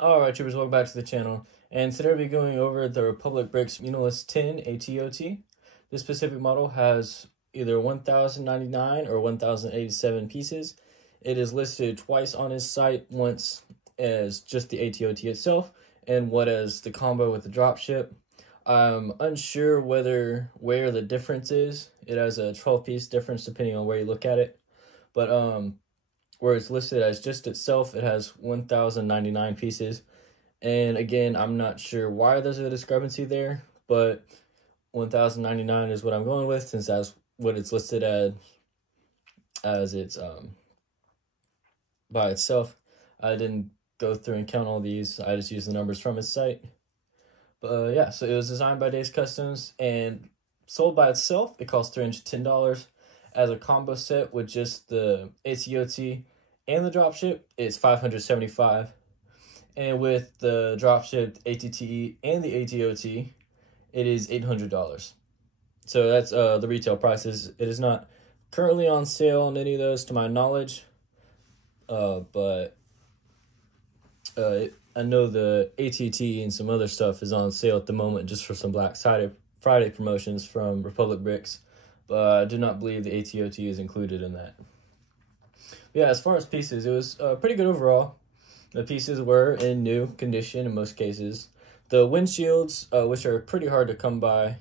Alright, troopers, welcome back to the channel. And today we'll be going over the Republic Bricks Unilist 10 ATOT. This specific model has either 1,099 or 1,087 pieces. It is listed twice on his site, once as just the ATOT itself, and what as the combo with the dropship. I'm unsure where the difference is. It has a 12-piece difference depending on where you look at it. But where it's listed as just itself, it has 1,099 pieces. And again, I'm not sure why there's a discrepancy there, but 1,099 is what I'm going with, since that's what it's listed as it's by itself. I didn't go through and count all these. I just used the numbers from his site. But yeah, so it was designed by Days Customs and sold by itself. It costs $310. As a combo set with just the ATOT and the dropship, it's $575. And with the dropship, ATTE, and the ATOT, it is $800. So that's the retail prices. It is not currently on sale on any of those, to my knowledge. But I know the ATT and some other stuff is on sale at the moment, just for some Black Friday promotions from Republic Bricks. But I do not believe the ATOT is included in that. But yeah, as far as pieces, it was pretty good overall. The pieces were in new condition in most cases. The windshields, which are pretty hard to come by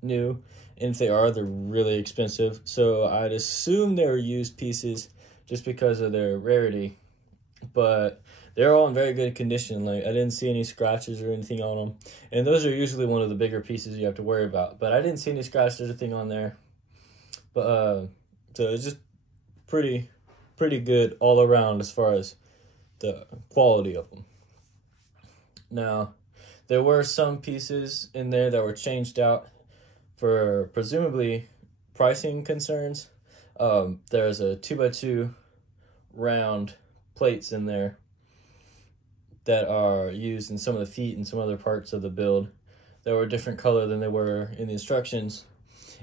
new, and if they are, they're really expensive. So I'd assume they were used pieces just because of their rarity. But they're all in very good condition. Like, I didn't see any scratches or anything on them. And those are usually one of the bigger pieces you have to worry about. But I didn't see any scratches or anything on there. But so it's just pretty good all around as far as the quality of them. Now, there were some pieces in there that were changed out for presumably pricing concerns. There's a 2x2 round plates in there that are used in some of the feet and some other parts of the build that were a different color than they were in the instructions.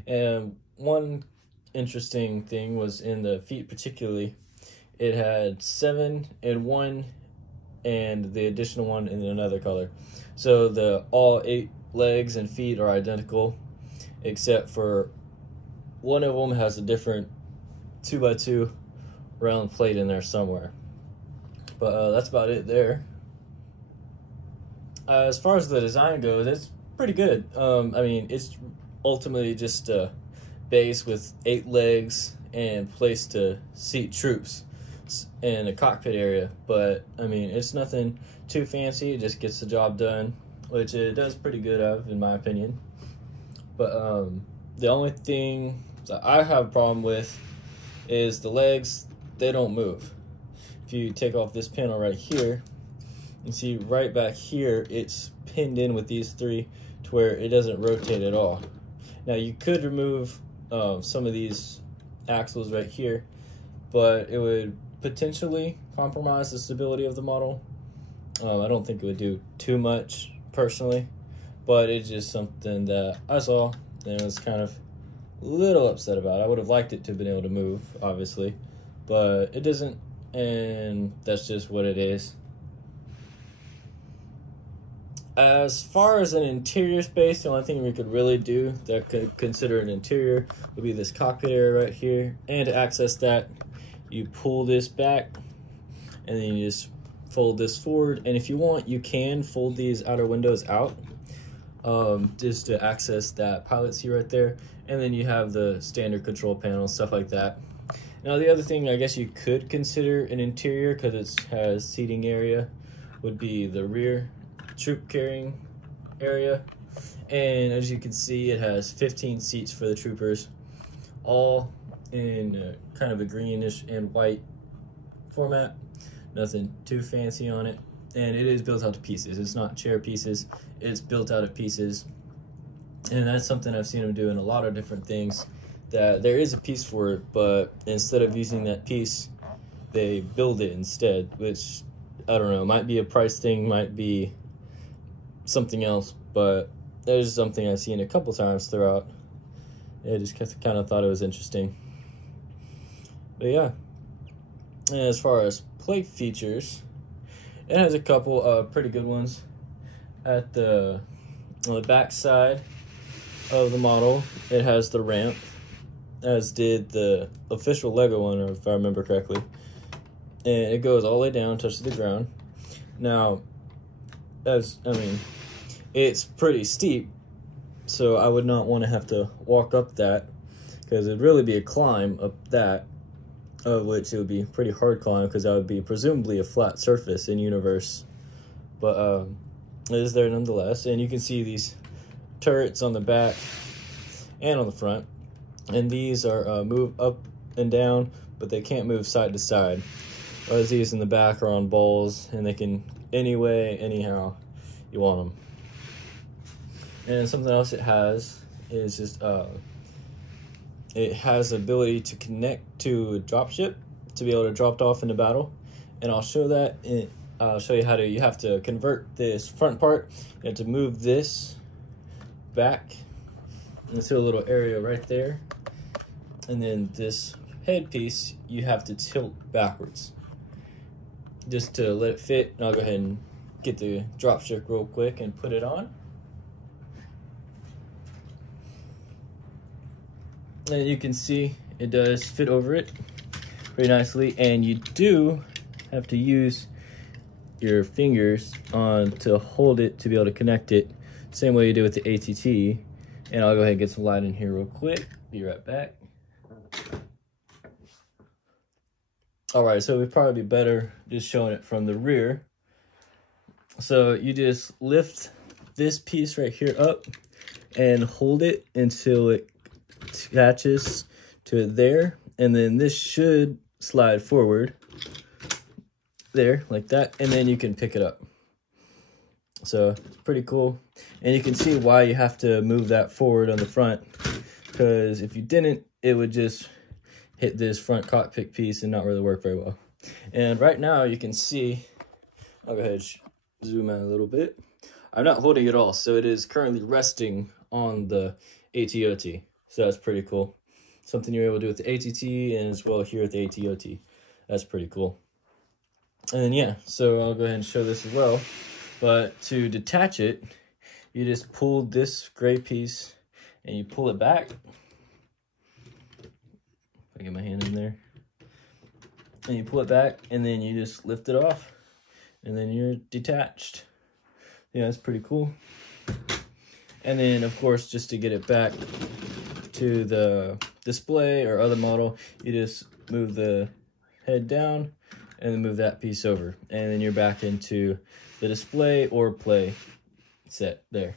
And one interesting thing was in the feet particularly, it had 7 in one and the additional one in another color. So the all 8 legs and feet are identical, except for one of them has a different 2x2 round plate in there somewhere. But that's about it there. As far as the design goes, it's pretty good. I mean, it's ultimately just a base with 8 legs and place to seat troops in a cockpit area. But I mean, it's nothing too fancy. It just gets the job done, which it does pretty good of, in my opinion. But the only thing that I have a problem with is the legs. They don't move. If you take off this panel right here, you see right back here, it's pinned in with these 3 to where it doesn't rotate at all. Now, you could remove some of these axles right here, but it would potentially compromise the stability of the model. I don't think it would do too much personally, but it's just something that I saw and was kind of a little upset about. I would have liked it to have been able to move, obviously, but it doesn't, and that's just what it is. As far as an interior space, the only thing we could really do that could consider an interior would be this cockpit area right here. And to access that, you pull this back, and then you just fold this forward. And if you want, you can fold these outer windows out, just to access that pilot seat right there. And then you have the standard control panel, stuff like that. Now, the other thing I guess you could consider an interior, because it has seating area, would be the rear troop carrying area. And as you can see, it has 15 seats for the troopers, all in kind of a greenish and white format. Nothing too fancy on it, and it is built out to pieces. It's not chair pieces, it's built out of pieces. And that's something I've seen them do in a lot of different things, that there is a piece for it, but instead of using that piece, they build it instead, which, I don't know, might be a price thing, might be something else, but that is something I've seen a couple times throughout. I just kind of thought it was interesting. But yeah, and as far as plate features, It has a couple pretty good ones. On the back side of the model, it has the ramp, as did the official Lego one, if I remember correctly. And it goes all the way down, touches the ground. Now, it's pretty steep, so I would not want to have to walk up that, because it'd really be a climb up that, of which it would be a pretty hard climb, because that would be presumably a flat surface in universe. But it is there nonetheless, and you can see these turrets on the back and on the front, and these are move up and down, but they can't move side to side. Whereas these in the back are on balls, and they can anyhow you want them. And something else it has is just it has the ability to connect to a dropship to be able to drop it off into battle, and I'll show that. I'll show you how to. You have to convert this front part. You have to move this back into a little area right there, and then this headpiece you have to tilt backwards just to let it fit. And I'll go ahead and get the dropship real quick and put it on. And you can see it does fit over it pretty nicely, and you do have to use your fingers on to hold it to be able to connect it, same way you do with the ATT. And I'll go ahead and get some light in here real quick. Be right back. Alright, so it'd probably be better just showing it from the rear. So you just lift this piece right here up and hold it until it attaches to it there, and then this should slide forward there like that, and then you can pick it up. So it's pretty cool, and you can see why you have to move that forward on the front, because if you didn't, it would just hit this front cockpit piece and not really work very well. And right now you can see, I'll go ahead and zoom out a little bit. I'm not holding it at all, so it is currently resting on the ATOT. So that's pretty cool. Something you're able to do with the ATT and as well here with the ATOT. That's pretty cool. And then, yeah, so I'll go ahead and show this as well. But to detach it, you just pull this gray piece and you pull it back. If I get my hand in there. And you pull it back, and then you just lift it off, and then you're detached. Yeah, that's pretty cool. And then, of course, just to get it back to the display or other model, you just move the head down and then move that piece over, and then you're back into the display or play set there.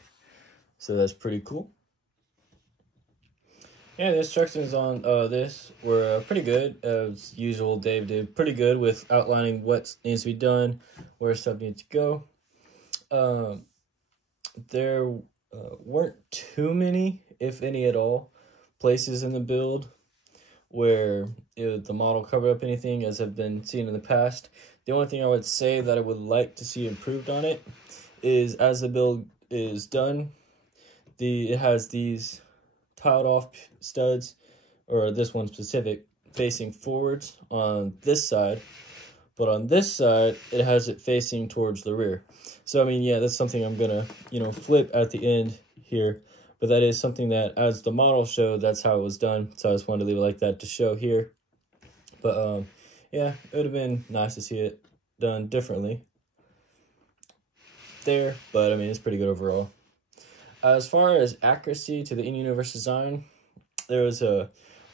So that's pretty cool. Yeah, the instructions on this were pretty good. As usual, Dave did pretty good with outlining what needs to be done, where stuff needs to go. There weren't too many, if any at all, places in the build where the model covered up anything, as have been seen in the past. The only thing I would say that I would like to see improved on it is, as the build is done, it has these tiled off studs, or this one specific, facing forwards on this side, but on this side it has it facing towards the rear. So I mean, yeah, that's something I'm gonna flip at the end here, but that is something that, as the model showed, that's how it was done. So I just wanted to leave it like that to show here. But yeah, it would have been nice to see it done differently there, but I mean, it's pretty good overall. As far as accuracy to the in-universe design, there was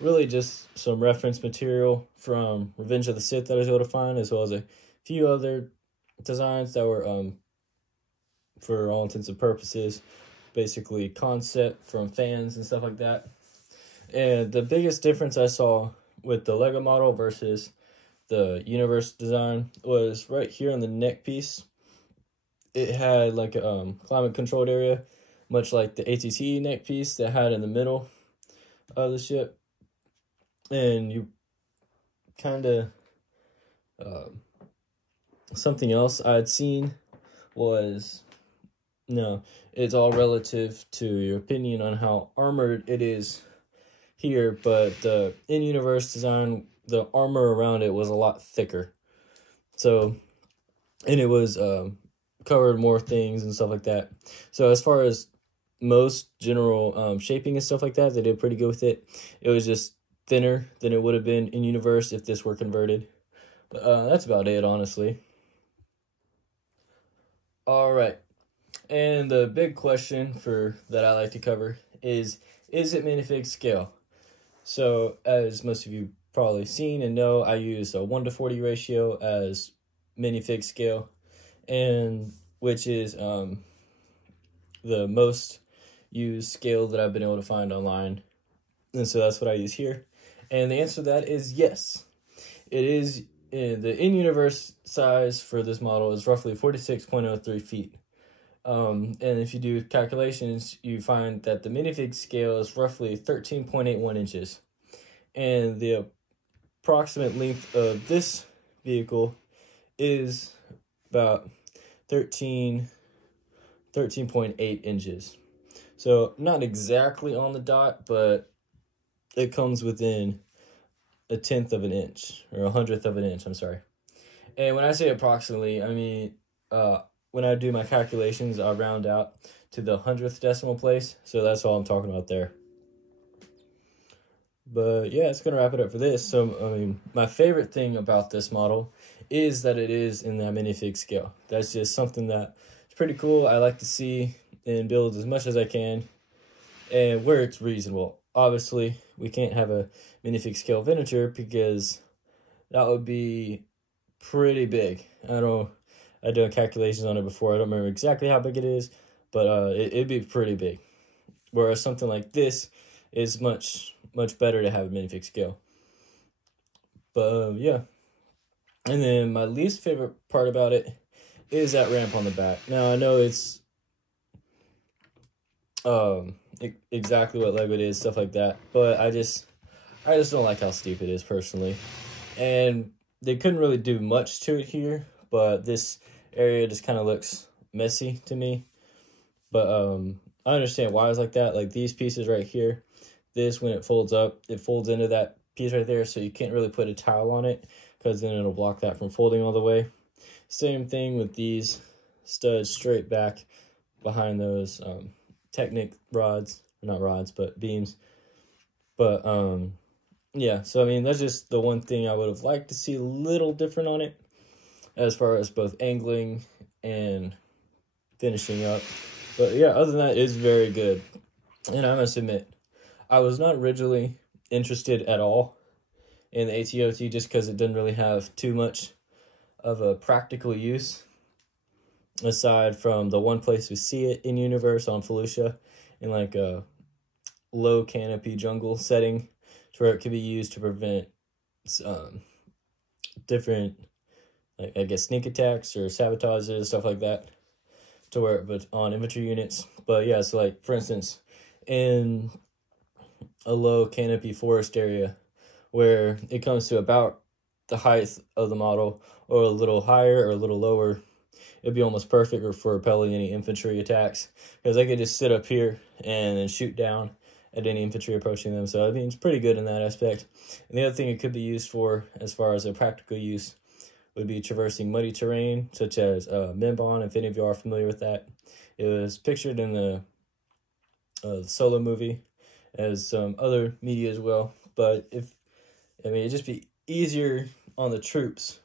really just some reference material from Revenge of the Sith that I was able to find, as well as a few other designs that were, for all intents and purposes, basically concept from fans and stuff like that. And the biggest difference I saw with the Lego model versus the universe design was right here on the neck piece. It had like a climate controlled area, much like the ATT neck piece that had in the middle of the ship. And you kind of, something else I'd seen was, no, it's all relative to your opinion on how armored it is here, but the in-universe design, the armor around it was a lot thicker. So and it was covered more things and stuff like that. So as far as most general shaping and stuff like that, they did pretty good with it. It was just thinner than it would have been in universe if this were converted. But that's about it, honestly. All right, and the big question for that I like to cover is it Minifig Scale? So as most of you probably seen and know, I use a 1:40 ratio as Minifig Scale, and which is the most used scale that I've been able to find online. And so that's what I use here. And the answer to that is yes. It is the in-universe size for this model is roughly 46.03 feet. And if you do calculations, you find that the minifig scale is roughly 13.81 inches. And the approximate length of this vehicle is about 13.8 inches. So not exactly on the dot, but it comes within a 1/10 of an inch, or 100th of an inch, I'm sorry. And when I say approximately, I mean, when I do my calculations, I round out to the 100th decimal place. So that's all I'm talking about there. But yeah, it's going to wrap it up for this. So, I mean, my favorite thing about this model is that it is in that minifig scale. That's just something that is pretty cool. I like to see and build as much as I can, and where it's reasonable. Obviously, we can't have a minifig scale miniature because that would be pretty big. I've done calculations on it before. I don't remember exactly how big it is, but it'd be pretty big. Whereas something like this is much better to have a minifig scale. But yeah. And then my least favorite part about it is that ramp on the back. Now I know it's exactly what Lego is, stuff like that, but I just don't like how steep it is personally. And they couldn't really do much to it here, but this area just kind of looks messy to me. But I understand why it's like that. Like these pieces right here, this, when it folds up, it folds into that piece right there, so you can't really put a towel on it because then it'll block that from folding all the way. Same thing with these studs straight back behind those Technic rods, not rods, but beams. But yeah, so I mean, that's just the one thing I would have liked to see a little different on it as far as both angling and finishing up. But yeah, other than that, it's very good. And I must admit, I was not originally interested at all in the ATOT just because it didn't really have too much of a practical use, aside from the one place we see it in universe on Felucia in like a low canopy jungle setting, to where it could be used to prevent different, like, I guess, sneak attacks or sabotages, stuff like that, to where, but on infantry units. But yeah, so like for instance, in a low canopy forest area where it comes to about the height of the model, or a little higher or a little lower, it'd be almost perfect for repelling any infantry attacks, because they could just sit up here and then shoot down at any infantry approaching them. So I mean, it's pretty good in that aspect. And the other thing it could be used for, as far as a practical use, would be traversing muddy terrain, such as Minbon, if any of you are familiar with that. It was pictured in the Solo movie, as some other media as well. But it'd just be easier on the troops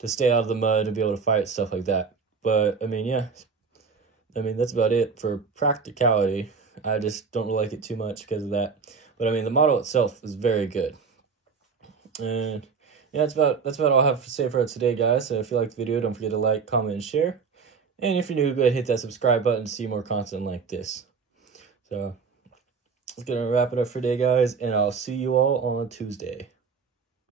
to stay out of the mud and be able to fight, stuff like that. But I mean, yeah, I mean, that's about it for practicality. I just don't really like it too much because of that. But I mean, the model itself is very good. And yeah, that's about all I have to say for today, guys. So if you liked the video, don't forget to like, comment, and share. And if you're new, go ahead and hit that subscribe button to see more content like this. So that's gonna wrap it up for today, guys, and I'll see you all on Tuesday.